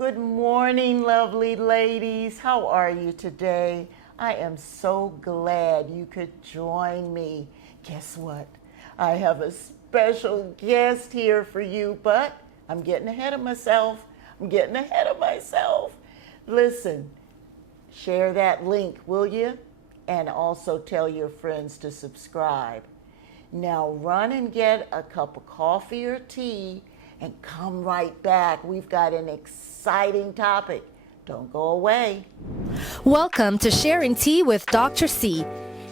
Good morning, lovely ladies. How are you today? I am so glad you could join me. Guess what? I have a special guest here for you, but I'm getting ahead of myself. Listen, share that link, will you? And also tell your friends to subscribe. Now run and get a cup of coffee or tea and come right back. We've got an exciting topic. Don't go away. Welcome to Sharing Tea with Dr. C,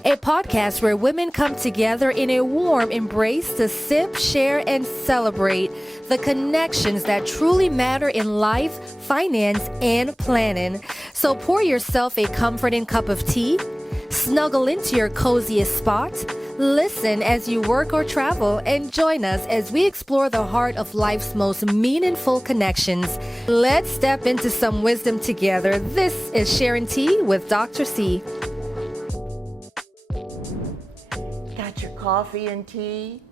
a podcast where women come together in a warm embrace to sip, share, and celebrate the connections that truly matter in life, finance, and planning. So pour yourself a comforting cup of tea, snuggle into your coziest spot, listen as you work or travel, and join us as we explore the heart of life's most meaningful connections. Let's step into some wisdom together. This is Sharing Tea with Dr. C. Got your coffee and tea?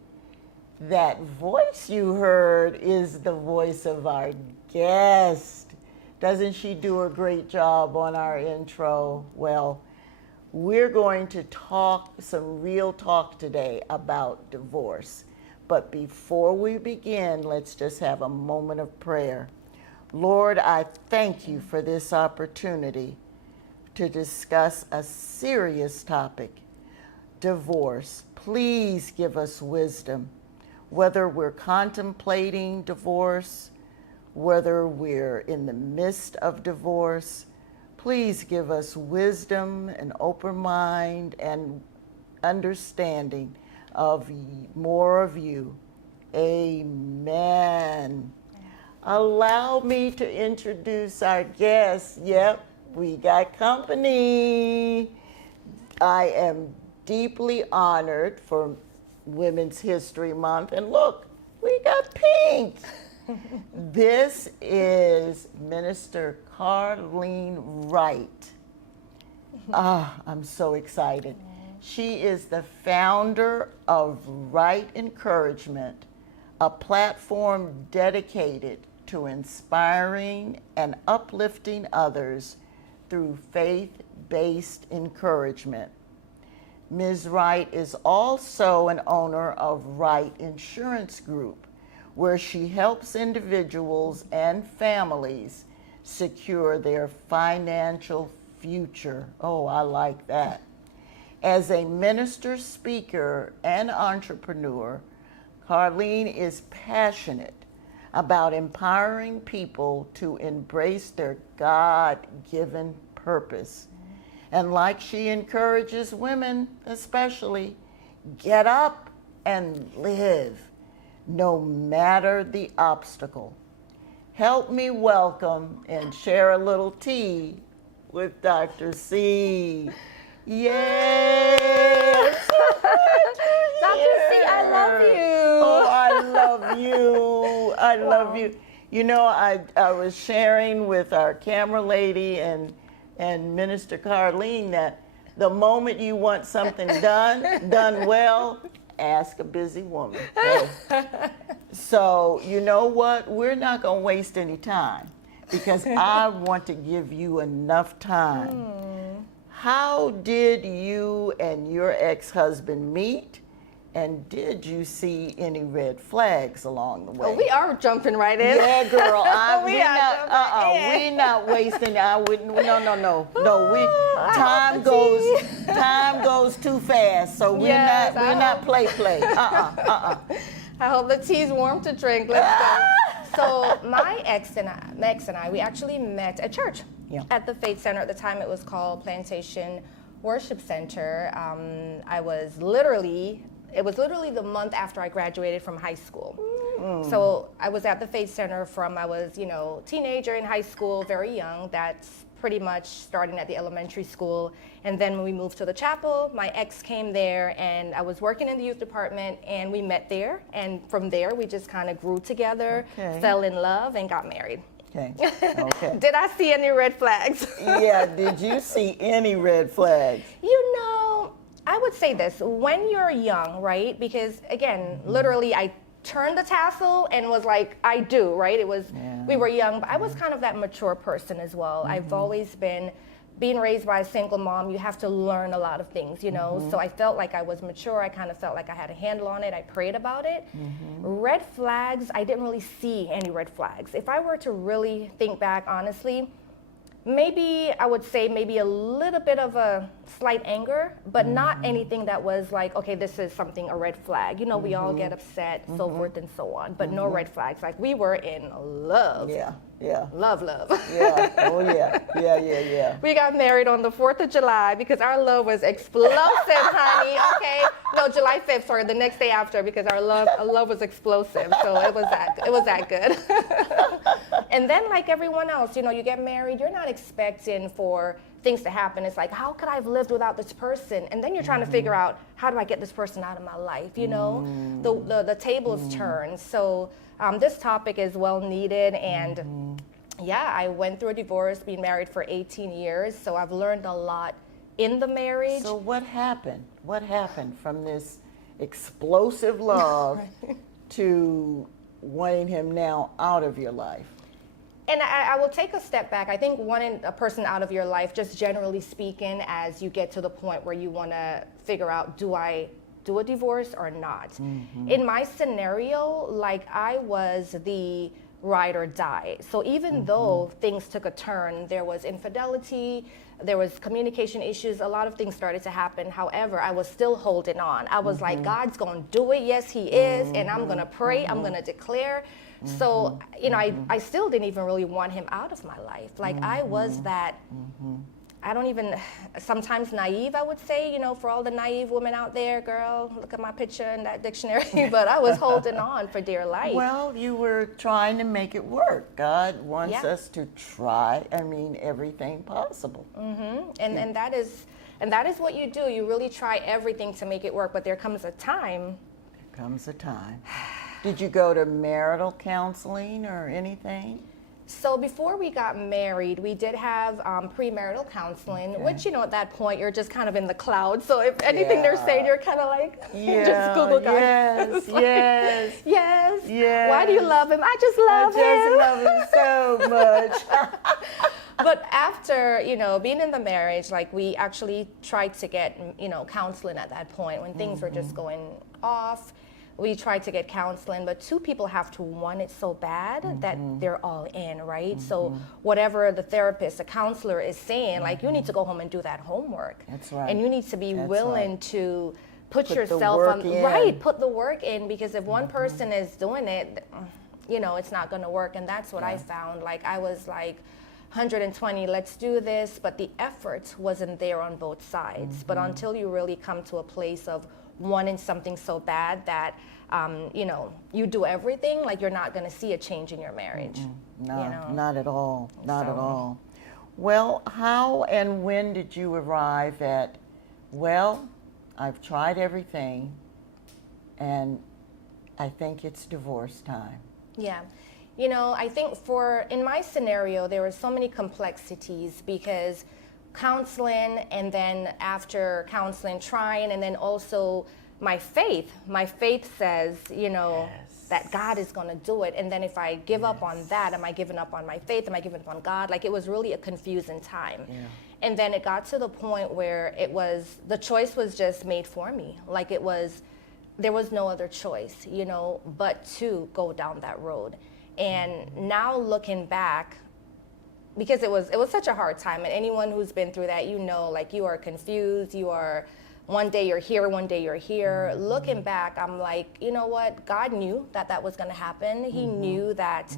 That voice you heard is the voice of our guest. Doesn't she do a great job on our intro? Well, we're going to talk some real talk today about divorce. But before we begin, let's just have a moment of prayer. Lord, I thank you for this opportunity to discuss a serious topic, divorce. Please give us wisdom, whether we're contemplating divorce, whether we're in the midst of divorce. Please give us wisdom, an open mind, and understanding of more of you. Amen. Allow me to introduce our guest. Yep, we got company. I am deeply honored for Women's History Month. And look, we got pink. This is Minister Carlene Wright. I'm so excited. She is the founder of Wright Encouragement, a platform dedicated to inspiring and uplifting others through faith-based encouragement. Ms. Wright is also an owner of Wright Insurance Group, where she helps individuals and families secure their financial future. Oh, I like that. As a minister, speaker, and entrepreneur, Carlene is passionate about empowering people to embrace their God-given purpose. And like she encourages women especially, get up and live, no matter the obstacle. Help me welcome and share a little tea with Dr. C. Yes! Dr. C, I love you. Oh, I love you. I love you. You know, I was sharing with our camera lady and Minister Carlene that the moment you want something done well, ask a busy woman. Hey. So you know what? We're not going to waste any time because I want to give you enough time. How did you and your ex-husband meet? And did you see any red flags along the way? Oh, we are jumping right in. Yeah, girl. We're not wasting. I wouldn't. No. Time goes too fast. So we're not play. I hope the tea's warm to drink. Let's go. So my ex and I, we actually met at church at the Faith Center. At the time, it was called Plantation Worship Center. It was literally the month after I graduated from high school. So I was at the Faith Center I was, teenager in high school, very young. That's pretty much starting at the elementary school. And then when we moved to the chapel, my ex came there and I was working in the youth department and we met there. And from there, we just kind of grew together, fell in love, and got married. Okay. Did I see any red flags? Yeah, did you see any red flags? I would say this, when you're young, right? Because again, literally I turned the tassel and was like, I do, right? It was, we were young, but I was kind of that mature person as well. I've always been, being raised by a single mom, you have to learn a lot of things, you know? So I felt like I was mature. I kind of felt like I had a handle on it. I prayed about it. Red flags, I didn't really see any red flags. If I were to really think back honestly, maybe I would say maybe a little bit of a slight anger, but not anything that was like, okay, this is something, a red flag. You know, we all get upset, so forth and so on, but no red flags. Like we were in love. Yeah. Love. Yeah. Oh, yeah. Yeah. We got married on the 4th of July because our love was explosive, honey. Okay. No, July 5th, sorry, the next day after, because our love was explosive. So it was that good. And then like everyone else, you know, you get married, you're not expecting for things to happen. It's like, how could I have lived without this person? And then you're trying to figure out, how do I get this person out of my life? You know, the tables turn. So this topic is well needed. And yeah, I went through a divorce, being married for 18 years. So I've learned a lot in the marriage. So what happened? What happened from this explosive love to wanting him now out of your life? And I will take a step back. I think wanting a person out of your life, just generally speaking, as you get to the point where you want to figure out, do I do a divorce or not? In my scenario, like I was the ride or die. So even though things took a turn, there was infidelity, there was communication issues, a lot of things started to happen. However, I was still holding on. I was like, God's going to do it. Yes, he is. And I'm going to pray. I'm going to declare. So, you know, I still didn't even really want him out of my life. Like I was that, I don't even, sometimes naive, I would say, you know, for all the naive women out there, girl, look at my picture in that dictionary, but I was holding on for dear life. Well, you were trying to make it work. God wants us to try, everything possible. And that is what you do. You really try everything to make it work, but there comes a time. Did you go to marital counseling or anything? So before we got married, we did have premarital counseling, which, you know, at that point, you're just kind of in the clouds. So if anything they're saying, you're kind of like, just Google God. Yes. Why do you love him? I just love him so much. But after, you know, being in the marriage, like we actually tried to get, you know, counseling at that point when things were just going off. We tried to get counseling, but two people have to want it so bad that they're all in, right? So whatever the therapist, the counselor is saying, like, you need to go home and do that homework. That's right. And you need to be willing to put yourself on, put the work in, because if one person is doing it, you know, it's not gonna work. And that's what I found. Like, I was like, 120, let's do this, but the effort wasn't there on both sides. But until you really come to a place of wanting something so bad that, you know, you do everything, like you're not going to see a change in your marriage. No, you know? Not at all. Not at all. Well, how and when did you arrive at, well, I've tried everything and I think it's divorce time? Yeah. You know, I think in my scenario, there were so many complexities because counseling, and then after counseling, trying, and then also my faith says, you know, that God is going to do it. And then if I give up on that, am I giving up on my faith? Am I giving up on God? Like, it was really a confusing time. And then it got to the point where the choice was just made for me. Like, there was no other choice, you know, but to go down that road. And now looking back, because it was such a hard time, and anyone who's been through that, you know, like, you are confused, one day you're here, one day you're here. Looking back, I'm like, you know what? God knew that was going to happen. He knew that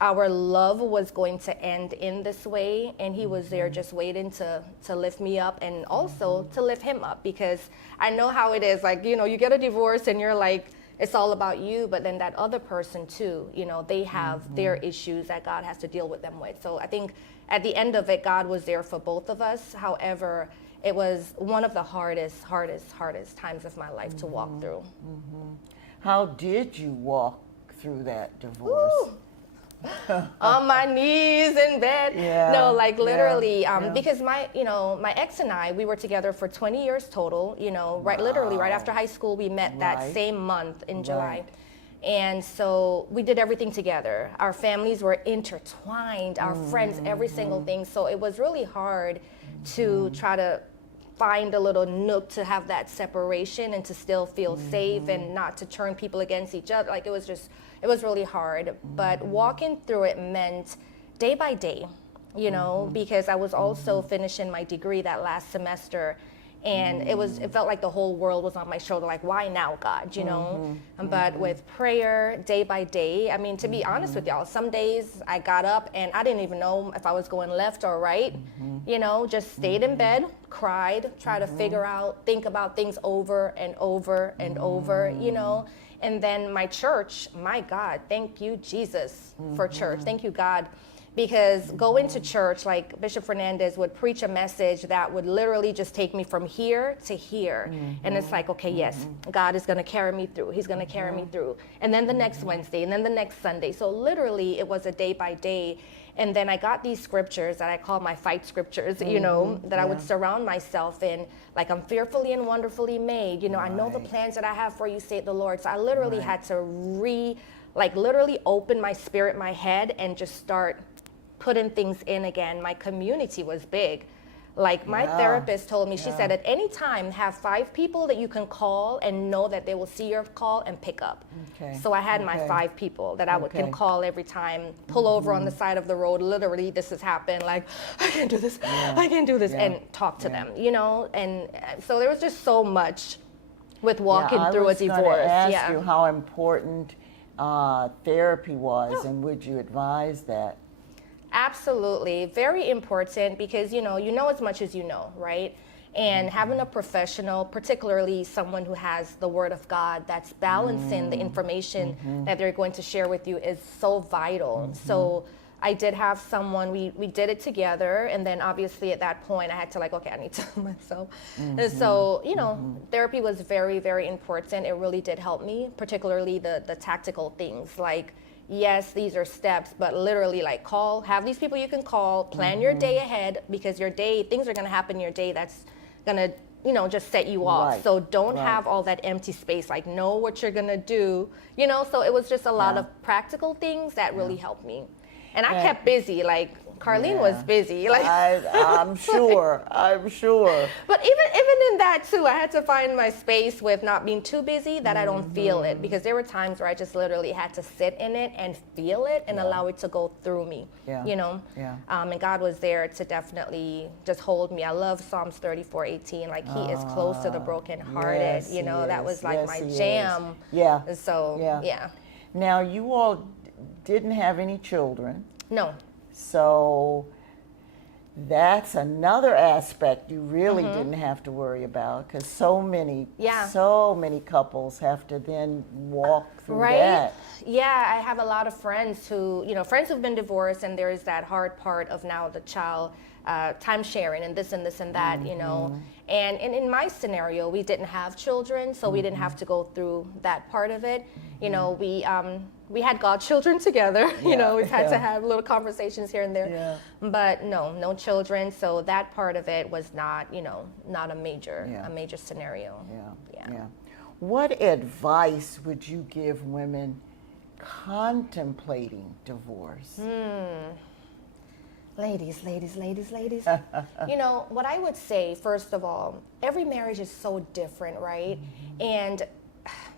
our love was going to end in this way, and he was there just waiting to lift me up, and also to lift him up, because I know how it is. Like, you know, you get a divorce and you're like, it's all about you, but then that other person too, you know, they have their issues that God has to deal with them with. So I think at the end of it, God was there for both of us. However, it was one of the hardest times of my life to walk through. How did you walk through that divorce? On my knees in bed. No, like literally, because my ex and I, we were together for 20 years total, you know, literally right after high school, we met that same month in July. And so we did everything together. Our families were intertwined, our friends, every single thing. So it was really hard to try to find a little nook to have that separation and to still feel safe and not to turn people against each other. Like it was really hard. But walking through it meant day by day, you know, because I was also finishing my degree that last semester. And it felt like the whole world was on my shoulder, like, why now, God, you know? But with prayer, day by day, I mean, to be honest with y'all, some days I got up and I didn't even know if I was going left or right, you know, just stayed in bed, cried, tried to think about things over and over and over, you know? And then my church, my God, thank you, Jesus, for church. Thank you, God. Because going to church, like Bishop Fernandez would preach a message that would literally just take me from here to here. And it's like, okay, yes, God is going to carry me through. He's going to carry me through. And then the next Wednesday, and then the next Sunday. So literally it was a day by day. And then I got these scriptures that I call my fight scriptures, you know, that I would surround myself in. Like, I'm fearfully and wonderfully made. You know, I know the plans that I have for you, saith the Lord. So I literally had to literally open my spirit, my head, and just start putting things in again. My community was big. Like my therapist told me, she said, at any time, have 5 people that you can call and know that they will see your call and pick up. So I had my 5 people that I can call every time, pull over on the side of the road. Literally, this has happened. Like, I can't do this. I can't do this. And talk to them, you know? And so there was just so much with walking through a divorce. I was ask you how important therapy was, and would you advise that? Absolutely. Very important, because, you know as much as you know, right? And having a professional, particularly someone who has the Word of God that's balancing the information that they're going to share with you, is so vital. So I did have someone, we did it together, and then obviously at that point I had to okay, I need to myself. And so, therapy was very, very important. It really did help me, particularly the tactical things, like, yes, these are steps, but literally have these people you can call, plan your day ahead, because your day, things are going to happen in your day that's going to, just set you off. So don't have all that empty space, know what you're going to do, so it was just a lot of practical things that really helped me. And I kept busy, Carlene was busy. I'm sure. But even in that too, I had to find my space with not being too busy, that I don't feel it, because there were times where I just literally had to sit in it and feel it and allow it to go through me. And God was there to definitely just hold me. I love Psalms 34:18. He is close to the brokenhearted. That was my jam. So Now you all didn't have any children. No. So that's another aspect you really didn't have to worry about, because so many couples have to then walk through that. Yeah, I have a lot of friends who've been divorced, and there's that hard part of now the child time sharing and this and this and that, And in my scenario, we didn't have children, so we didn't have to go through that part of it. We had godchildren together. We've had to have little conversations here and there. But no children. So that part of it was not, not a major scenario. What advice would you give women contemplating divorce? Ladies. What I would say, first of all, every marriage is so different, right? And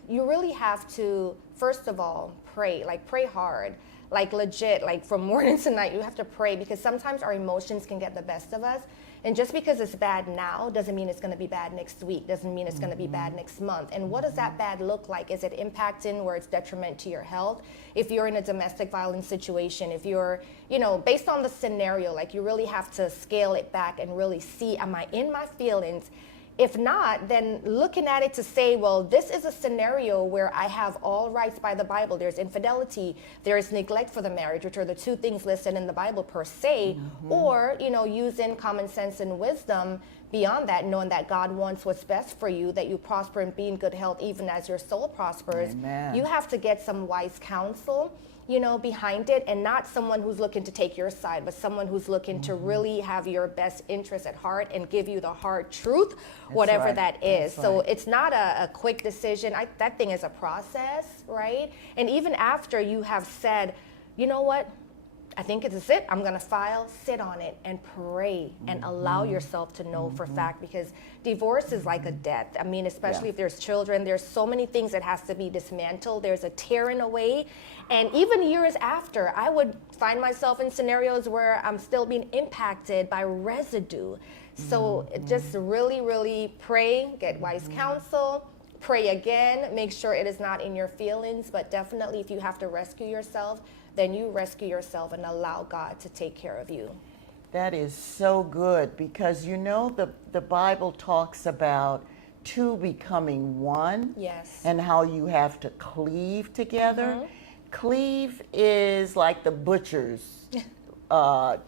you really have to, first of all, pray hard, legit, from morning to night. You have to pray, because sometimes our emotions can get the best of us. And just because it's bad now doesn't mean it's going to be bad next week, doesn't mean it's going to be bad next month. And what does that bad look like? Is it impacting where it's detriment to your health? If you're in a domestic violence situation, if you're, based on the scenario, you really have to scale it back and really see, am I in my feelings? If not, then looking at it to say, well, this is a scenario where I have all rights by the Bible. There's infidelity, there's neglect for the marriage, which are the 2 things listed in the Bible per se, or, using common sense and wisdom beyond that, knowing that God wants what's best for you, that you prosper and be in good health even as your soul prospers. Amen. You have to get some wise counsel. behind it, and not someone who's looking to take your side, but someone who's looking to really have your best interest at heart and give you the hard truth, whatever right. that is. That's So right. it's not a quick decision. That thing is a process, right? And even after you have said, you know what, I think it's it. I'm gonna file, sit on it, and pray, and allow yourself to know for fact, because divorce is like a death. I mean, especially if there's children, there's so many things that has to be dismantled. There's a tearing away, and even years after, I would find myself in scenarios where I'm still being impacted by residue. So just really, really pray, get wise counsel. Pray again, make sure it is not in your feelings, but definitely if you have to rescue yourself, then you rescue yourself and allow God to take care of you. That is so good, because the Bible talks about two becoming one. Yes. And how you have to cleave together. Cleave is like the butcher's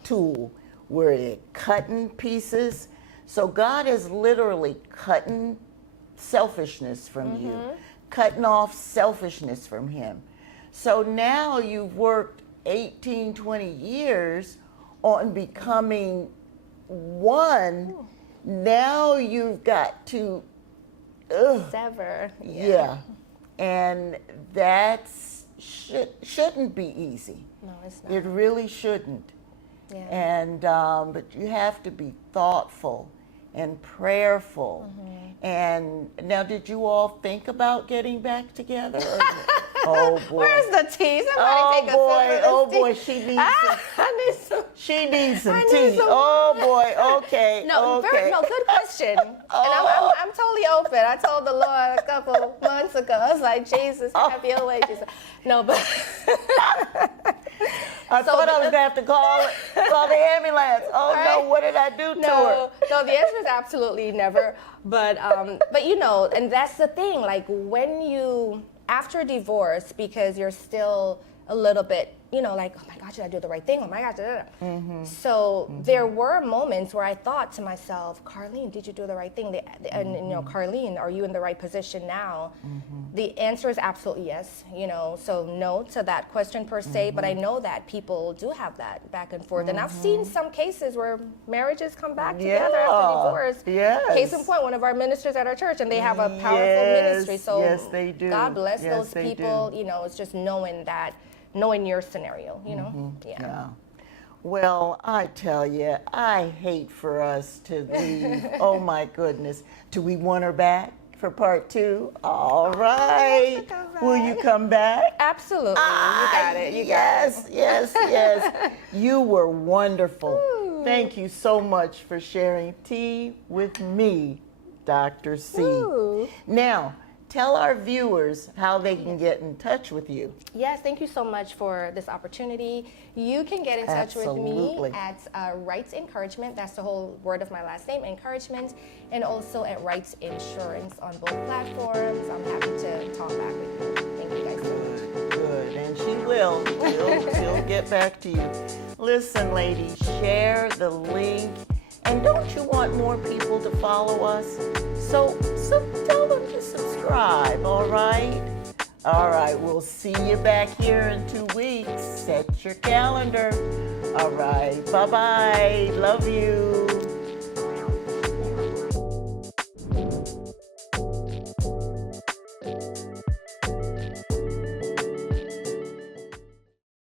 tool, where they're cutting pieces. So God is literally cutting selfishness from you, cutting off selfishness from him. So now you've worked 18, 20 years on becoming one. Now you've got to Sever. yeah. And that's shouldn't be easy. No, it's not. It really shouldn't. Yeah. And but you have to be thoughtful and prayerful. And now, did you all think about getting back together? Or oh boy. Where's the tea? Somebody Oh take a boy, sip of oh this boy, tea. she needs some. I need some. She needs some I need tea. some Oh boy, okay. No, okay. good question. And I'm totally open. I told the Lord a couple months ago, I was like, Jesus, have your way, Jesus. No, but I thought I was gonna have to call the ambulance. Oh no, Right. what did I do to her? No, the answer is absolutely never. But and that's the thing. Like when you after divorce, because you're still a little bit, like, oh my God, should I do the right thing? Oh my God, da, da, da. So there were moments where I thought to myself, Carlene, did you do the right thing? And Carlene, are you in the right position now? The answer is absolutely yes. So no to that question per se, but I know that people do have that back and forth, and I've seen some cases where marriages come back together after divorce. Yes. Case in point, one of our ministers at our church, and they have a powerful ministry. So yes, they do. God bless Yes, those they people. do. It's just knowing your scenario. Yeah. Well, I tell you, I hate for us to leave. Oh my goodness. Do we want her back for part 2? All right. Will you come back? Absolutely. You got it. You got it. Yes. You were wonderful. Thank you so much for sharing tea with me, Dr. C. Ooh. Now, tell our viewers how they can get in touch with you. Yes, thank you so much for this opportunity. You can get in touch with Absolutely. me at Wright Encouragement. That's the whole word of my last name, Encouragement, and also at Wright Insurance on both platforms. I'm happy to talk back with you. Thank you guys so much. Good, and she will. She'll get back to you. Listen, ladies, share the link. And don't you want more people to follow us? So tell them to subscribe, all right? All right, we'll see you back here in 2 weeks. Set your calendar. All right, bye-bye. Love you.